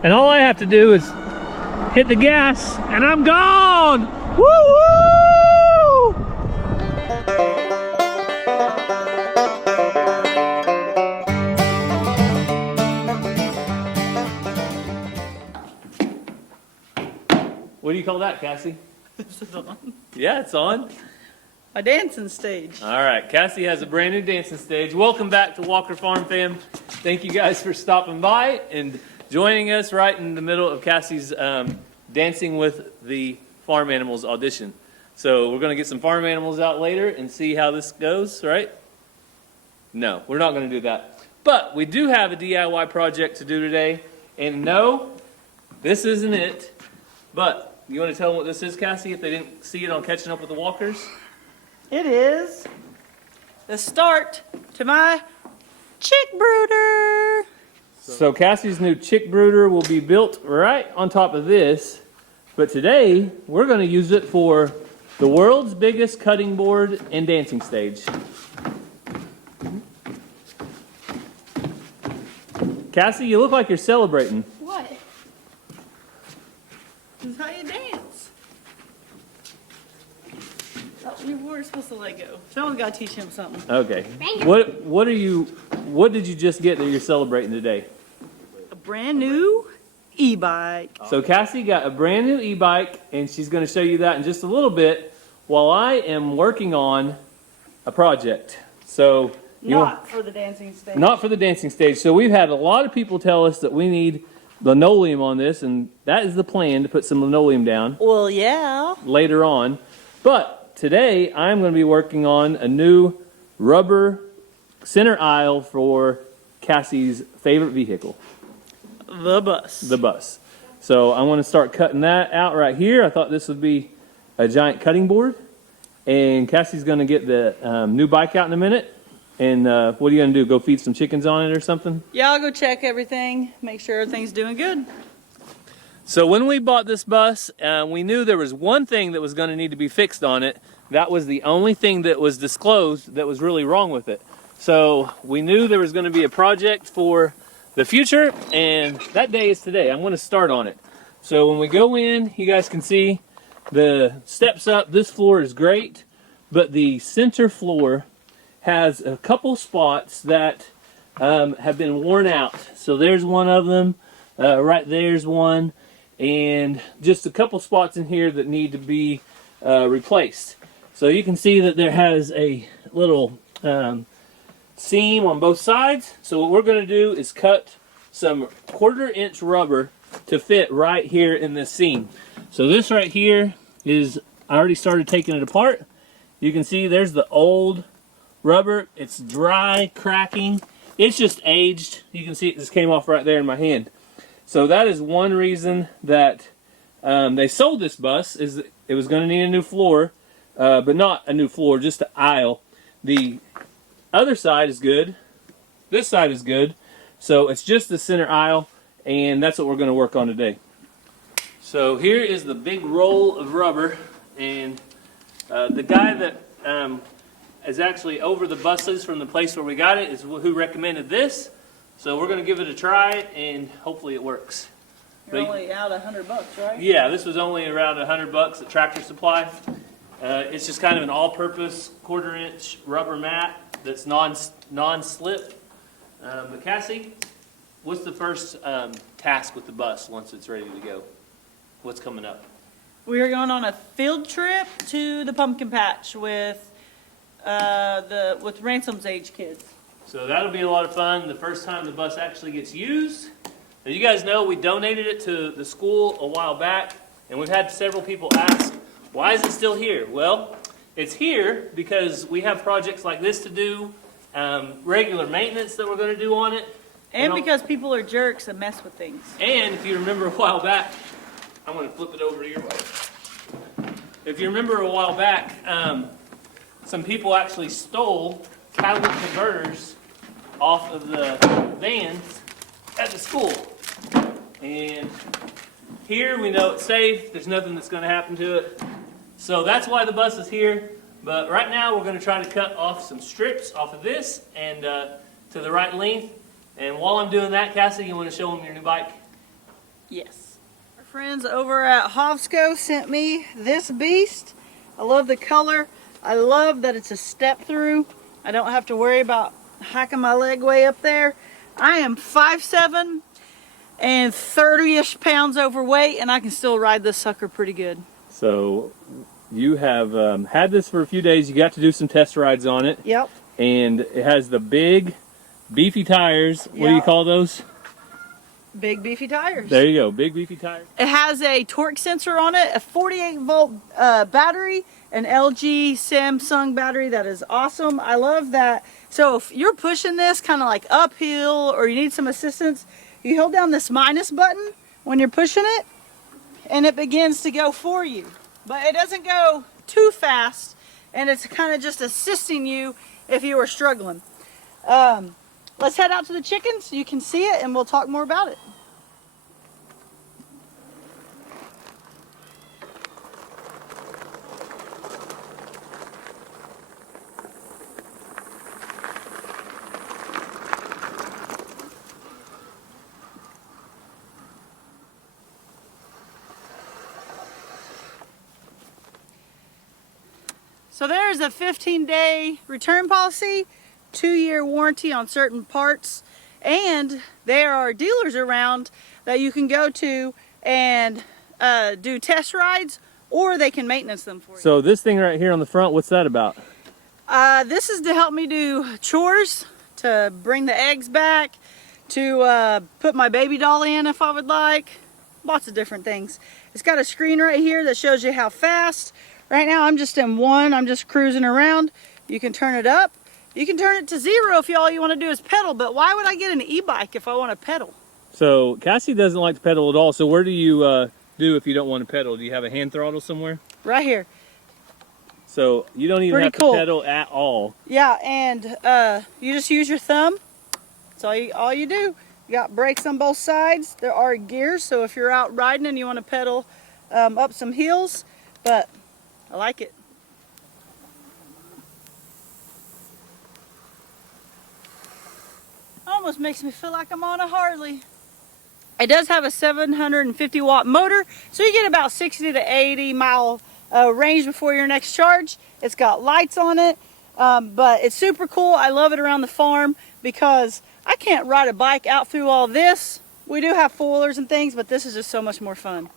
And all I have to do is hit the gas and I'm gone. Woo woo! What do you call that, Cassie? This is on. Yeah, it's on. A dancing stage. All right, Cassie has a brand new dancing stage. Welcome back to Walker Farm Fam. Thank you guys for stopping by and joining us right in the middle of Cassie's Dancing with the Farm Animals audition. So we're going to get some farm animals out later and see how this goes, right? No, we're not going to do that. But we do have a DIY project to do today. And no, this isn't it. But you want to tell them what this is, Cassie, if they didn't see it on Catching Up with the Walkers? It is the start to my chick brooder. So Cassie's new chick brooder will be built right on top of this, but today we're going to use it for the world's biggest cutting board and dancing stage. Cassie, you look like you're celebrating. What? This is how you dance. Oh, we were supposed to let go. Someone's got to teach him something. Okay. What did you just get that you're celebrating today? A brand new e-bike. So Cassie got a brand new e-bike, and she's going to show you that in just a little bit while I am working on a project. So Not for the dancing stage. Not for the dancing stage. So we've had a lot of people tell us that we need linoleum on this, and that is the plan, to put some linoleum down Well, yeah. later on. But today I'm going to be working on a new rubber center aisle for Cassie's favorite vehicle. The bus. The bus. So I want to start cutting that out right here. I thought this would be a giant cutting board. And Cassie's going to get the new bike out in a minute. And what are you going to do? Go feed some chickens on it or something? Yeah, I'll go check everything, make sure everything's doing good. So when we bought this bus, we knew there was one thing that was going to need to be fixed on it. That was the only thing that was disclosed that was really wrong with it. So we knew there was going to be a project for the future, and that day is today. I'm going to start on it. So when we go in, you guys can see the steps up. This floor is great, but the center floor has a couple spots that have been worn out. So there's one of them. Right there's one. And just a couple spots in here that need to be replaced. So you can see that there has a little seam on both sides. So what we're going to do is cut some 1/4 inch rubber to fit right here in this seam. So this right here is, I already started taking it apart. You can see there's the old rubber. It's dry, cracking. It's just aged. You can see it just came off right there in my hand. So that is one reason that they sold this bus, is that it was going to need a new floor, but not a new floor, just an aisle. The other side is good. This side is good. So it's just the center aisle, and that's what we're going to work on today. So here is the big roll of rubber, and the guy that is actually over the buses from the place where we got it is who recommended this. So we're going to give it a try, and hopefully it works. You're only out $100, right? Yeah, this was only around $100 at Tractor Supply. It's just kind of an all-purpose 1/4 inch rubber mat that's non-slip. But Cassie, what's the first task with the bus once it's ready to go? What's coming up? We are going on a field trip to the pumpkin patch with Ransoms age kids. So that'll be a lot of fun. The first time the bus actually gets used. As you guys know, we donated it to the school a while back, and we've had several people ask, why is it still here? Well, it's here because we have projects like this to do, regular maintenance that we're going to do on it. And because people are jerks and mess with things. And if you remember a while back, I'm going to flip it over to your way. If you remember a while back, some people actually stole catalytic converters off of the vans at the school. And here we know it's safe. There's nothing that's going to happen to it. So that's why the bus is here. But right now we're going to try to cut off some strips off of this and to the right length. And while I'm doing that, Cassie, you want to show them your new bike? Yes. Our friends over at Hovsco sent me this beast. I love the color. I love that it's a step through. I don't have to worry about hacking my leg way up there. I am 5'7" and 30-ish pounds overweight, and I can still ride this sucker pretty good. So you have had this for a few days. You got to do some test rides on it. Yep. And it has the big, beefy tires. What do you Yep. call those? Big beefy tires. There you go, big beefy tires. It has a torque sensor on it, a 48-volt battery, an LG Samsung battery that is awesome. I love that. So if you're pushing this kind of like uphill or you need some assistance, you hold down this minus button when you're pushing it and it begins to go for you. But it doesn't go too fast, and it's kind of just assisting you if you are struggling. Let's head out to the chickens so you can see it and we'll talk more about it. So there's a 15-day return policy, 2-year warranty on certain parts, and there are dealers around that you can go to and do test rides, or they can maintenance them for you. So this thing right here on the front, what's that about? This is to help me do chores, to bring the eggs back, to put my baby doll in if I would like, lots of different things. It's got a screen right here that shows you how fast. Right now I'm just in 1, I'm just cruising around. You can turn it up. You can turn it to 0 if all you want to do is pedal, but why would I get an e-bike if I want to pedal? So Cassie doesn't like to pedal at all, so where do you do if you don't want to pedal? Do you have a hand throttle somewhere? Right here. So you don't even Pretty have cool. to pedal at all. Yeah, and you just use your thumb. That's all you do. You got brakes on both sides. There are gears, so if you're out riding and you want to pedal up some hills, but I like it. Almost makes me feel like I'm on a Harley. It does have a 750 watt motor, so you get about 60 to 80 mile range before your next charge. It's got lights on it, but it's super cool. I love it around the farm because I can't ride a bike out through all this. We do have four-wheelers and things, but this is just so much more fun.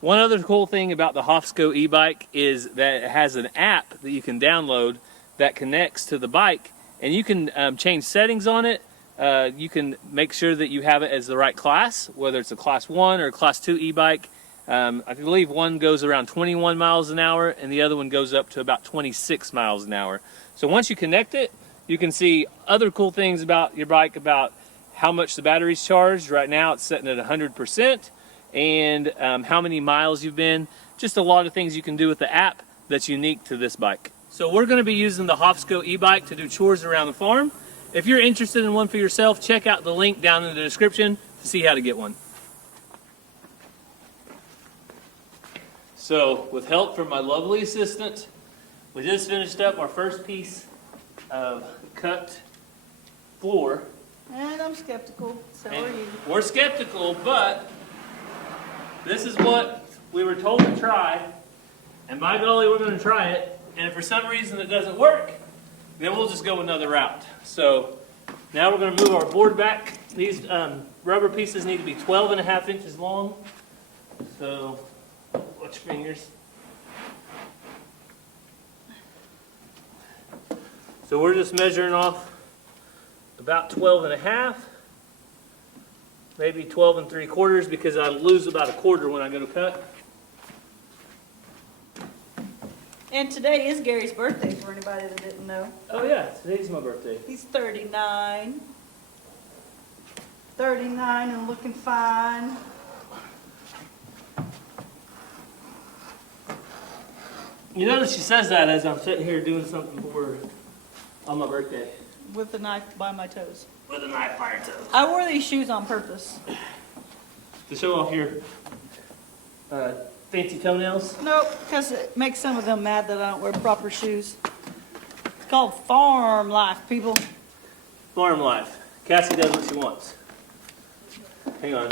One other cool thing about the Hosco e-bike is that it has an app that you can download that connects to the bike, and you can change settings on it. You can make sure that you have it as the right class, whether it's a class 1 or a class 2 e-bike. I believe one goes around 21 miles an hour and the other one goes up to about 26 miles an hour. So once you connect it, you can see other cool things about your bike, about how much the battery's charged. Right now it's sitting at 100%. And how many miles you've been. Just a lot of things you can do with the app that's unique to this bike. So we're going to be using the Hovsco e-bike to do chores around the farm. If you're interested in one for yourself, check out the link down in the description to see how to get one. So with help from my lovely assistant, we just finished up our first piece of cut floor. And I'm skeptical, so are you. We're skeptical, but this is what we were told to try, and by golly, we're going to try it. And if for some reason it doesn't work, then we'll just go another route. So now we're going to move our board back. These rubber pieces need to be 12.5 inches long. So watch your fingers. So we're just measuring off about 12.5. Maybe 12 3/4 because I lose about a quarter when I go to cut. And today is Gary's birthday, for anybody that didn't know. Oh yeah, today's my birthday. He's 39. 39 and looking fine. You notice she says that as I'm sitting here doing something for her on my birthday. With the knife by my toes. With a knife by her toes. I wore these shoes on purpose. To show off your fancy toenails? Nope, because it makes some of them mad that I don't wear proper shoes. called farm life, people. Farm life. Cassie does what she wants. Hang on.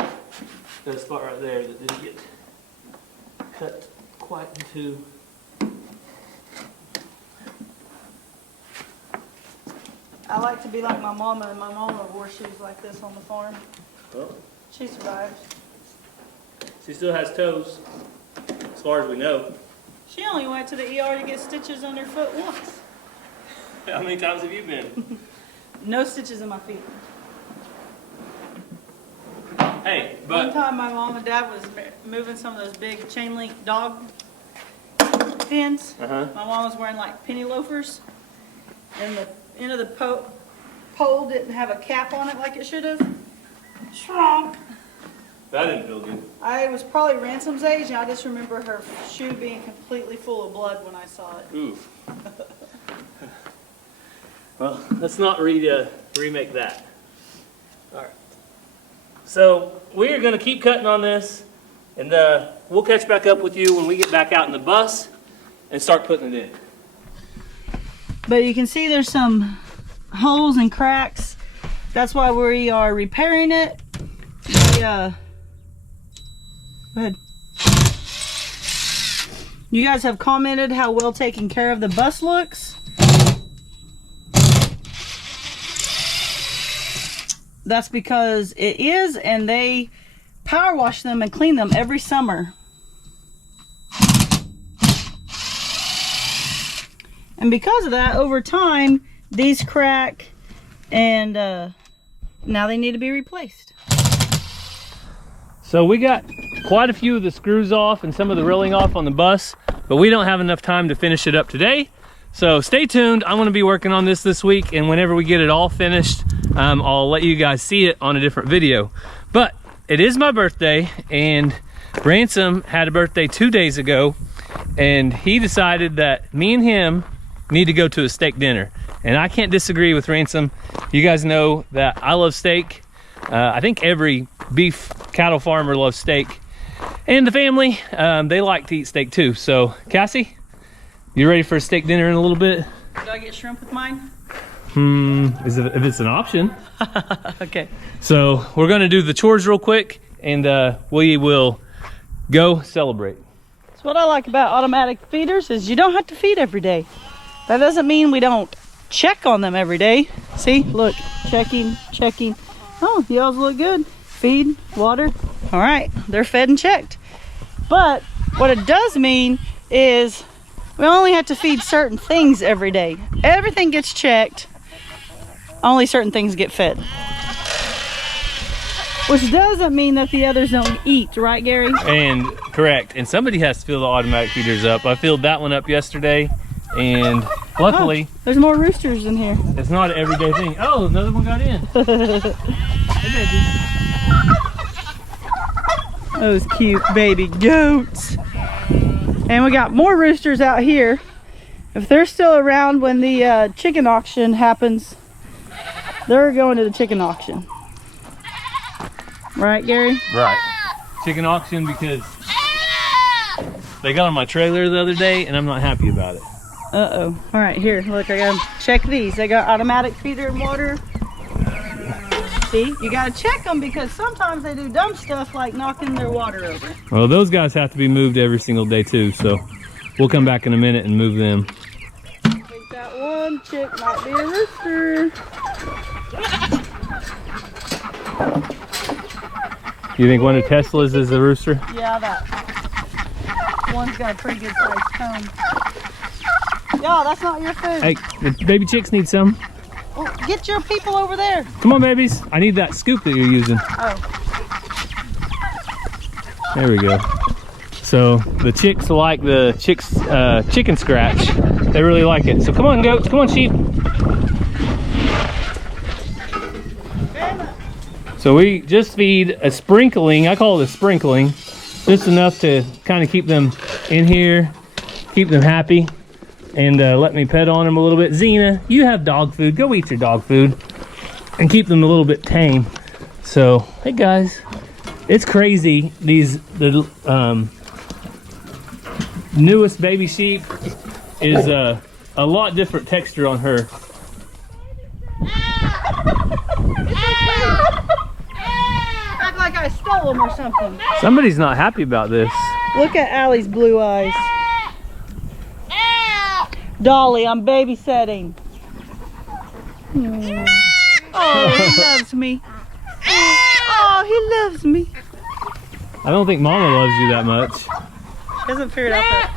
There's a spot right there that didn't get cut quite into. I like to be like my mama, and my mama wore shoes like this on the farm. Well, She survived. she still has toes, as far as we know. She only went to the ER to get stitches on her foot once. How many times have you been? No stitches in my feet. Hey, One but time my mom and dad was moving some of those big chain link dog pins. Uh-huh. My mom was wearing like penny loafers, and the end of the pole didn't have a cap on it like it should have. Shrunk. that didn't feel good. I was probably Ransom's age, and I just remember her shoe being completely full of blood when I saw it. Ooh. Well, let's not remake that. All right. So we are going to keep cutting on this, and we'll catch back up with you when we get back out in the bus and start putting it in. But you can see there's some holes and cracks. That's why we are repairing it. Go ahead. You guys have commented how well taken care of the bus looks. That's because it is, and they power wash them and clean them every summer. And because of that, over time, these crack, and now they need to be replaced. So we got quite a few of the screws off and some of the rilling off on the bus, but we don't have enough time to finish it up today. So stay tuned. I'm going to be working on this week, and whenever we get it all finished, I'll let you guys see it on a different video. But it is my birthday, and Ransom had a birthday 2 days ago, and he decided that me and him need to go to a steak dinner. And I can't disagree with Ransom. You guys know that I love steak. I think every beef cattle farmer loves steak. And the family, they like to eat steak too. So, Cassie, you ready for a steak dinner in a little bit? Do I get shrimp with mine? If it's an option. Okay. So, we're gonna do the chores real quick, and we will go celebrate. So what I like about automatic feeders is you don't have to feed every day. That doesn't mean we don't check on them every day. See, look, checking. Oh, y'all's look good. Feed, water. All right, they're fed and checked. But what it does mean is we only have to feed certain things every day. Everything gets checked. Only certain things get fed. Which doesn't mean that the others don't eat, right, Gary? And correct. And somebody has to fill the automatic feeders up. I filled that one up yesterday, and luckily, there's more roosters in here. it's not an everyday thing. Oh, another one got in. Hey, baby. Those cute baby goats. And we got more roosters out here. If they're still around when the chicken auction happens, they're going to the chicken auction. Right, Gary? Right. Chicken auction because they got on my trailer the other day, and I'm not happy about it. Uh-oh. All right, here, look, I gotta check these. They got automatic feeder and water. See, you gotta check them because sometimes they do dumb stuff like knocking their water over. Well, those guys have to be moved every single day too, so we'll come back in a minute and move them. I think that one chick might be a rooster. You think one of Tesla's is a rooster? Yeah, that one's got a pretty good sized cone. Yeah, that's not your food. Hey, the baby chicks need some. Well, get your people over there. Come on, babies. I need that scoop that you're using. Oh. There we go. So the chicks like the chicken scratch. They really like it. So come on, goats. Come on, sheep. So we just feed a sprinkling. I call it a sprinkling. Just enough to kind of keep them in here, keep them happy, and let me pet on them a little bit. Xena, you have dog food. Go eat your dog food and keep them a little bit tame. So, hey guys, it's crazy. The newest baby sheep is a lot different texture on her. Act like I stole them or something. Somebody's not happy about this. Look at Allie's blue eyes. Dolly, I'm babysitting. Oh, he loves me. Oh, he loves me. I don't think Mama loves you that much. She hasn't figured out that.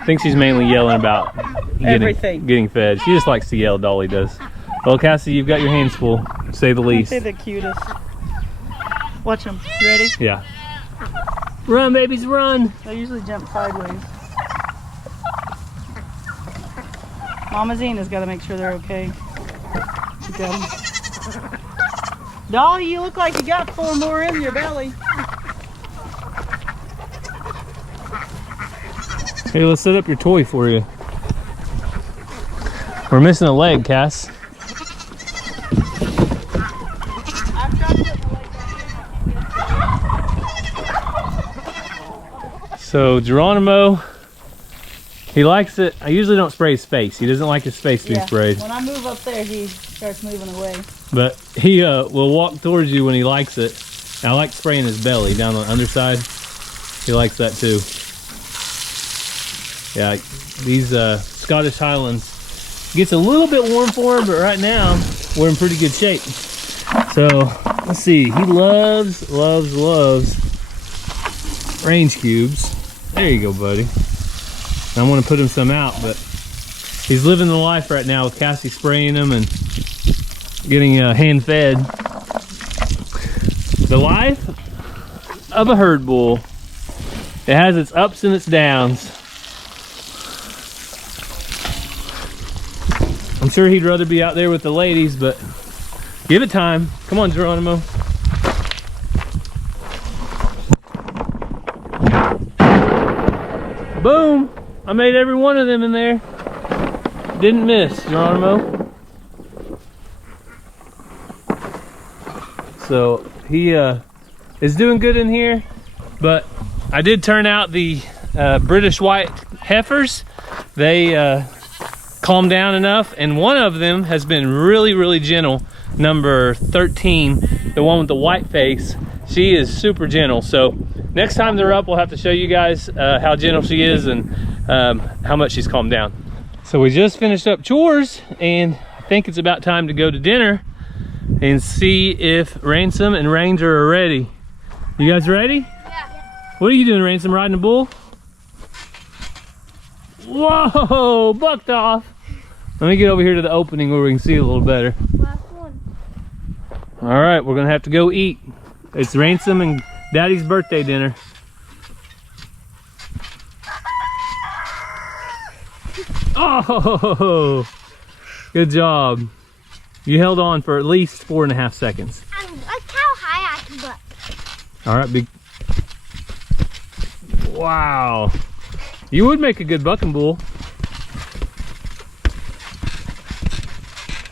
I think she's mainly yelling about Everything. getting fed. She just likes to yell, Dolly does. Well, Cassie, you've got your hands full, to say the least. They're the cutest. Watch them. Ready? Yeah. Run, babies, run. They usually jump sideways. Mama Zena's got to make sure they're okay. She got 'em. Dolly, you look like you got 4 more in your belly. Hey, let's set up your toy for you. We're missing a leg, Cass. So Geronimo, he likes it. I usually don't spray his face. He doesn't like his face being sprayed. When I move up there, he starts moving away. But he will walk towards you when he likes it. And I like spraying his belly down on the underside. He likes that too. Yeah, these Scottish Highlands gets a little bit warm for him, but right now we're in pretty good shape. So let's see. He loves range cubes. There you go, buddy. I want to put him some out, but he's living the life right now with Cassie spraying him and getting hand fed. The life of a herd bull. It has its ups and its downs. I'm sure he'd rather be out there with the ladies, but give it time. Come on, Geronimo. Boom! I made every one of them in there. Didn't miss, Geronimo. So he is doing good in here, but I did turn out the British white heifers. They calmed down enough, and one of them has been really gentle. Number 13, the one with the white face, she is super gentle. So next time they're up, we'll have to show you guys how gentle she is and how much she's calmed down. So we just finished up chores, and I think it's about time to go to dinner and see if Ransom and Ranger are ready. You guys ready? Yeah. What are you doing, Ransom? Riding a bull? Whoa, bucked off. Let me get over here to the opening where we can see a little better. Last one. All right, we're gonna have to go eat. It's Ransom and Daddy's birthday dinner. Oh, good job. You held on for at least 4.5 seconds. That's how high I can buck. All right, big. Wow. You would make a good bucking bull.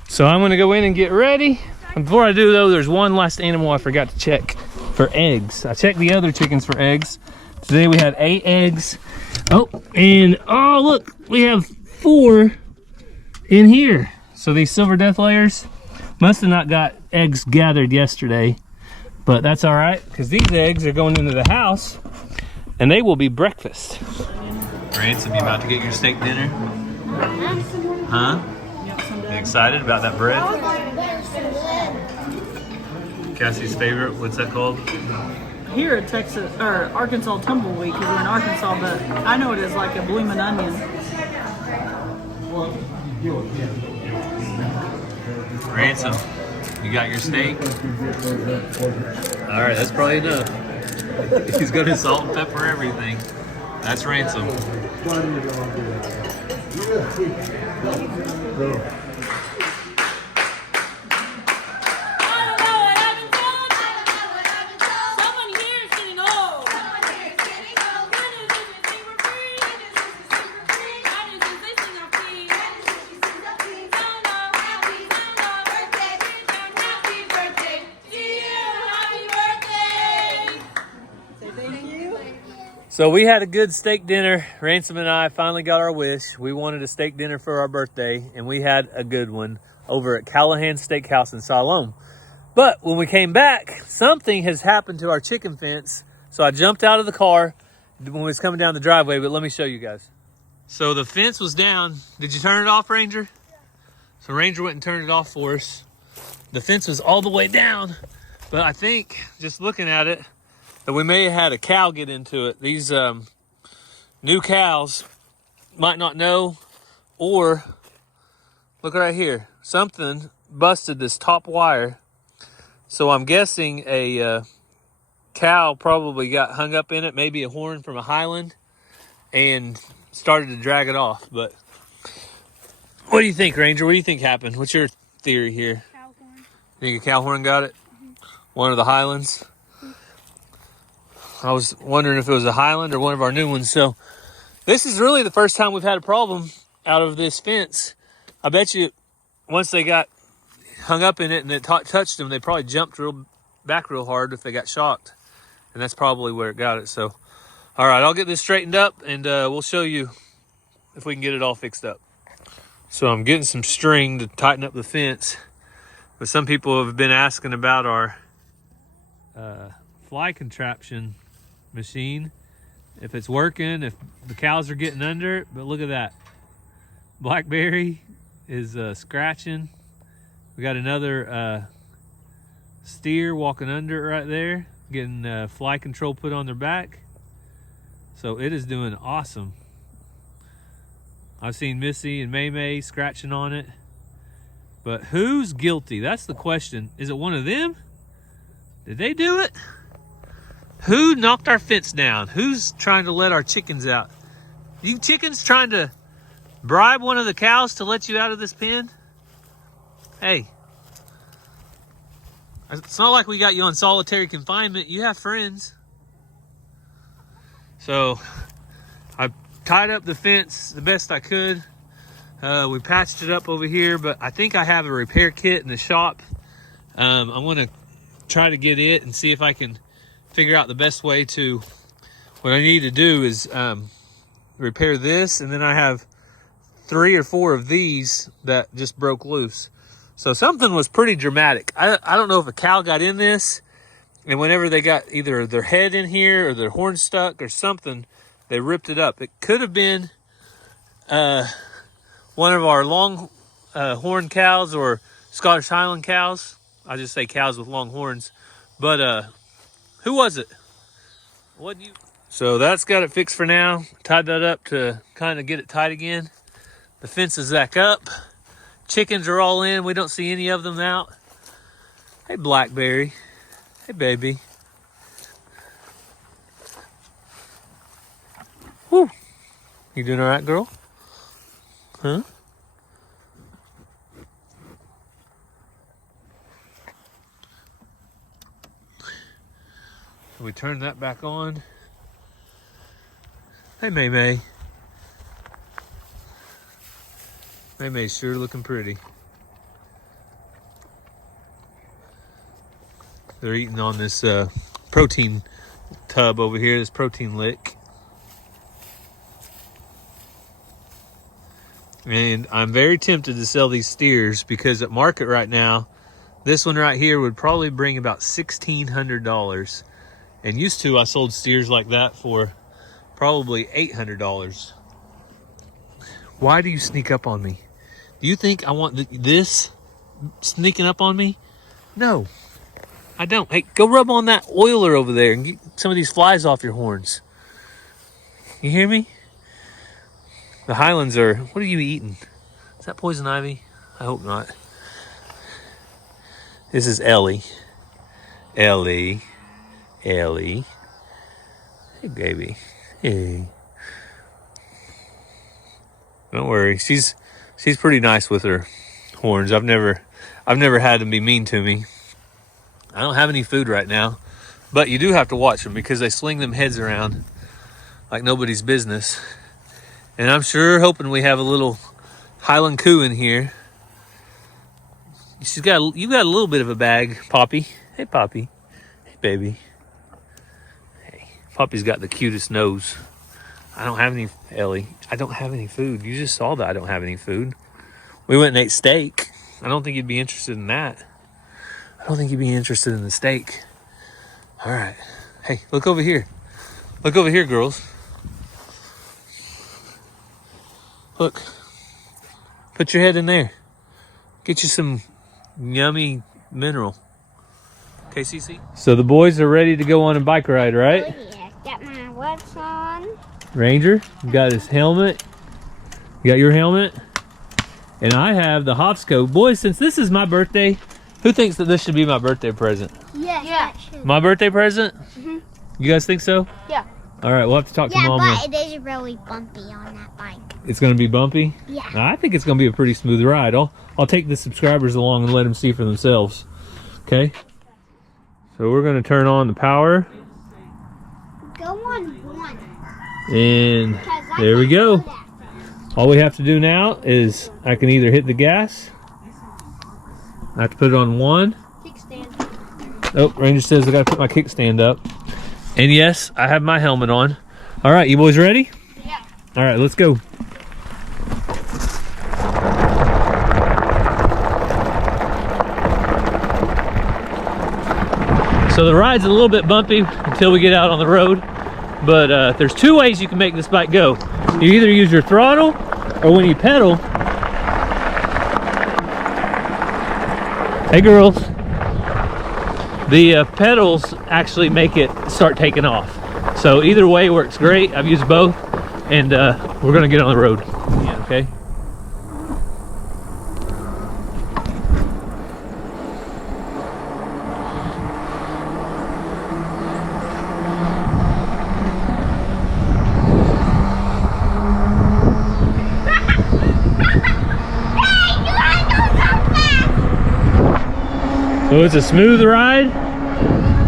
So I'm gonna go in and get ready. And before I do though, there's one last animal I forgot to check for eggs. I checked the other chickens for eggs. Today we had 8 eggs. Oh, and oh look, we have 4 in here. So these silver death layers must have not got eggs gathered yesterday, but that's all right, because these eggs are going into the house and they will be breakfast. Ransom, you about to get your steak dinner? Huh? You excited about that bread? Cassie's favorite, what's that called? Here at Texas or Arkansas Tumbleweed, because we're in Arkansas, but I know it is like a bloomin' onion. Ransom, you got your steak? All right, that's probably enough. He's gonna salt and pepper everything. That's Ransom. So we had a good steak dinner. Ransom and I finally got our wish. We wanted a steak dinner for our birthday, and we had a good one over at Callahan Steakhouse in Siloam. But when we came back, something has happened to our chicken fence. So I jumped out of the car when we was coming down the driveway, but let me show you guys. So the fence was down. Did you turn it off, Ranger? Yeah. So Ranger went and turned it off for us. The fence was all the way down, but I think, just looking at it, that we may have had a cow get into it. These new cows might not know, or look right here, something busted this top wire. So I'm guessing a cow probably got hung up in it, maybe a horn from a Highland, and started to drag it off. But what do you think, Ranger? What do you think happened? What's your theory here? Cow horn. Think a cow horn got it? Mm-hmm. One of the Highlands? I was wondering if it was a Highland or one of our new ones. So this is really the first time we've had a problem out of this fence. I bet you once they got hung up in it and it touched them, they probably jumped back real hard if they got shocked. And that's probably where it got it. So, all right, I'll get this straightened up and we'll show you if we can get it all fixed up. So I'm getting some string to tighten up the fence. But some people have been asking about our fly contraption machine, if it's working, if the cows are getting under it. But look at that. Blackberry is scratching. We got another steer walking under it right there, getting fly control put on their back. So it is doing awesome. I've seen Missy and May scratching on it. But who's guilty? That's the question. Is it one of them? Did they do it? Who knocked our fence down? Who's trying to let our chickens out? You chickens trying to bribe one of the cows to let you out of this pen? Hey. It's not like we got you on solitary confinement. You have friends. So I tied up the fence the best I could. We patched it up over here, but I think I have a repair kit in the shop. I'm going to try to get it and see if I can figure out the best way to, what I need to do is repair this, and then I have 3 or 4 of these that just broke loose. So something was pretty dramatic. I don't know if a cow got in this, and whenever they got either their head in here or their horn stuck or something, they ripped it up. It could have been one of our long horn cows or Scottish Highland cows. I just say cows with long horns. But who was it? Wasn't you? So that's got it fixed for now. Tied that up to kind of get it tight again. The fence is back up. Chickens are all in. We don't see any of them out. Hey, Blackberry. Hey, baby. Woo. You doing all right, girl? Huh? We turn that back on. Hey, May. May's sure looking pretty. They're eating on this protein tub over here, this protein lick. And I'm very tempted to sell these steers because at market right now, this one right here would probably bring about $1,600. And used to, I sold steers like that for probably $800. Why do you sneak up on me? Do you think I want this sneaking up on me? No, I don't. Hey, go rub on that oiler over there and get some of these flies off your horns. You hear me? The Highlands are, what are you eating? Is that poison ivy? I hope not. This is Ellie. Ellie. Hey, baby. Hey. Don't worry. She's pretty nice with her horns. I've never had them be mean to me. I don't have any food right now, but you do have to watch them because they sling them heads around like nobody's business. And I'm sure hoping we have a little Highland coo in here. You got a little bit of a bag, Poppy. Hey, Poppy. Hey, baby. Hey. Poppy's got the cutest nose. I don't have any, Ellie. I don't have any food. You just saw that I don't have any food. We went and ate steak. I don't think you'd be interested in that. I don't think you'd be interested in the steak. All right. Hey, look over here. Look over here, girls. Look. Put your head in there. Get you some yummy mineral. Okay, Cece? So the boys are ready to go on a bike ride, right? Oh, yeah. Got my what's on. Ranger got his helmet. You got your helmet? And I have the Hovsco. Boys, since this is my birthday, who thinks that this should be my birthday present? Yes, Yeah. that should. My birthday present? Mhm. You guys think so? Yeah. All right, we'll have to talk to Yeah, Mom. but it is really bumpy on that bike. It's going to be bumpy? Yeah. I think it's going to be a pretty smooth ride. I'll take the subscribers along and let them see for themselves. Okay? So we're going to turn on the power. Go on one. And there we go. All we have to do now is I can either hit the gas. I have to put it on 1. Kickstand. Oh, Ranger says I got to put my kickstand up. And yes, I have my helmet on. All right, you boys ready? Yeah. All right, let's go. So the ride's a little bit bumpy until we get out on the road, but there's 2 ways you can make this bike go. You either use your throttle, or when you pedal, hey girls, the pedals actually make it start taking off. So either way works great. I've used both, and we're gonna get on the road. Yeah, okay. So it's a smooth ride.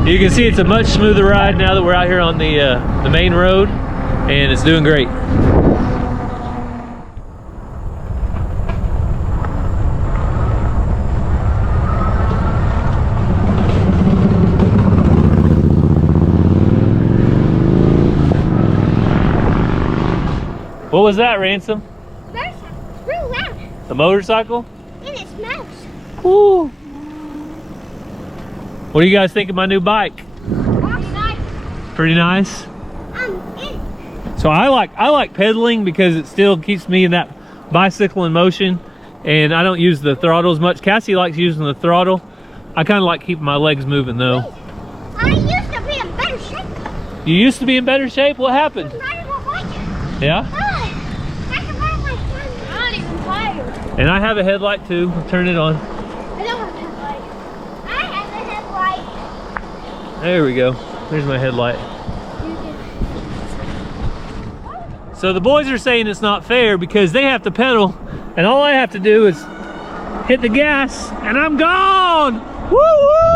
You can see it's a much smoother ride now that we're out here on the main road, and it's doing great. What was that, Ransom? It's real loud. The motorcycle? And it smells. Woo! What do you guys think of my new bike? Pretty nice. Pretty nice. In. So I like pedaling because it still keeps me in that bicycle in motion, and I don't use the throttle as much. Cassie likes using the throttle. I kind of like keeping my legs moving though. I used to be in better shape. You used to be in better shape? What happened? Riding my bike. Yeah? I can ride like one. I'm not even tired. And I have a headlight too. I'll turn it on. I don't have a headlight. I have a headlight. There we go. There's my headlight. So the boys are saying it's not fair because they have to pedal, and all I have to do is hit the gas, and I'm gone! Woo woo!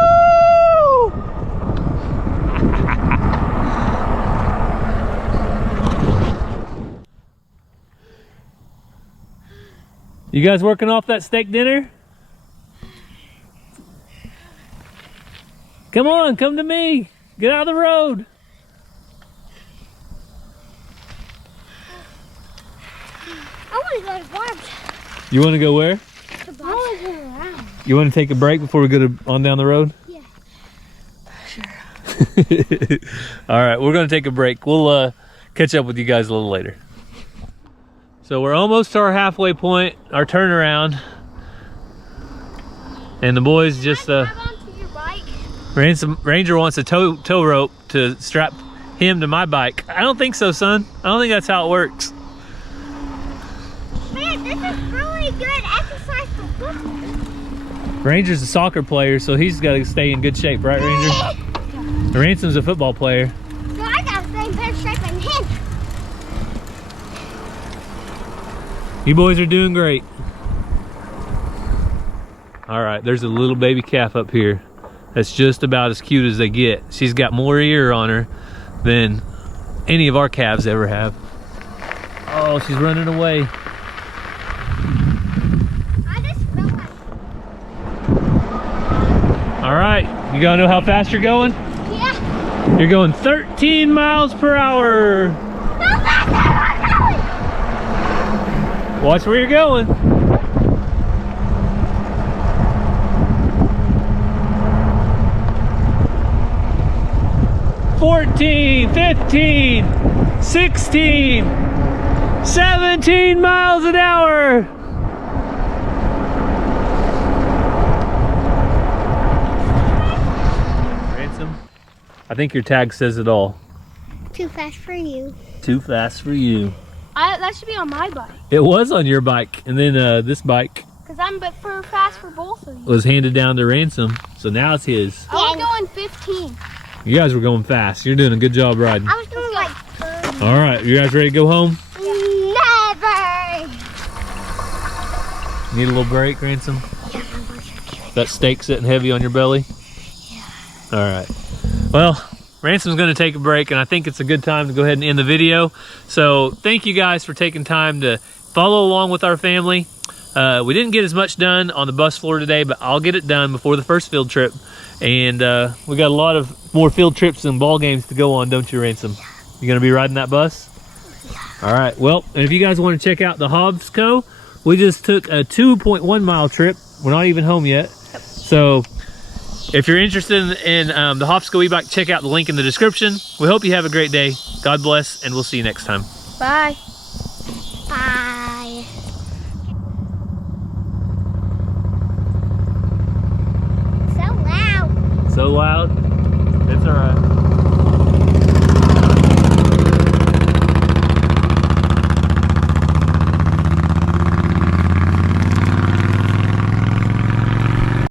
You guys working off that steak dinner? Come on, come to me. Get out of the road. I want to go to Barb's. You want to go where? The Barb's. I want to go around. You want to take a break before we go on down the road? Yeah. Sure. All right, we're going to take a break. We'll catch up with you guys a little later. So we're almost to our halfway point, our turnaround. And the boys just... Grab onto your bike. Ranger wants a tow rope to strap him to my bike. I don't think so, son. I don't think that's how it works. Man, this is really good exercise for football. Ranger's a soccer player, so he's got to stay in good shape, right, Ranger? Ransom's a football player. So I got to stay in better shape than him. You boys are doing great. All right, there's a little baby calf up here that's just about as cute as they get. She's got more ear on her than any of our calves ever have. Oh, she's running away. I just feel like... All right, you gotta know how fast you're going? Yeah. You're going 13 miles per hour. Watch where you're going. $14, $15, $16, $17 miles an hour. Ransom, I think your tag says it all. Too fast for you. Too fast for you. That should be on my bike. It was on your bike, and then this bike Because I'm fast for both of you. was handed down to Ransom, so now it's his. I was going 15. You guys were going fast. You're doing a good job riding. I was going like 30. All right, you guys ready to go home? Never. Need a little break, Ransom? That steak sitting heavy on your belly? Yeah. All right. Well, Ransom's going to take a break, and I think it's a good time to go ahead and end the video. So thank you guys for taking time to follow along with our family. We didn't get as much done on the bus floor today, but I'll get it done before the first field trip. And we got a lot of more field trips and ball games to go on, don't you, Ransom? You going to be riding that bus? Yeah. All right. Well, and if you guys want to check out the Hovsco, we just took a 2.1 mile trip. We're not even home yet. So if you're interested in the Hovsco e-bike, check out the link in the description. We hope you have a great day. God bless, and we'll see you next time. Bye. Bye. So loud. So loud? It's all right.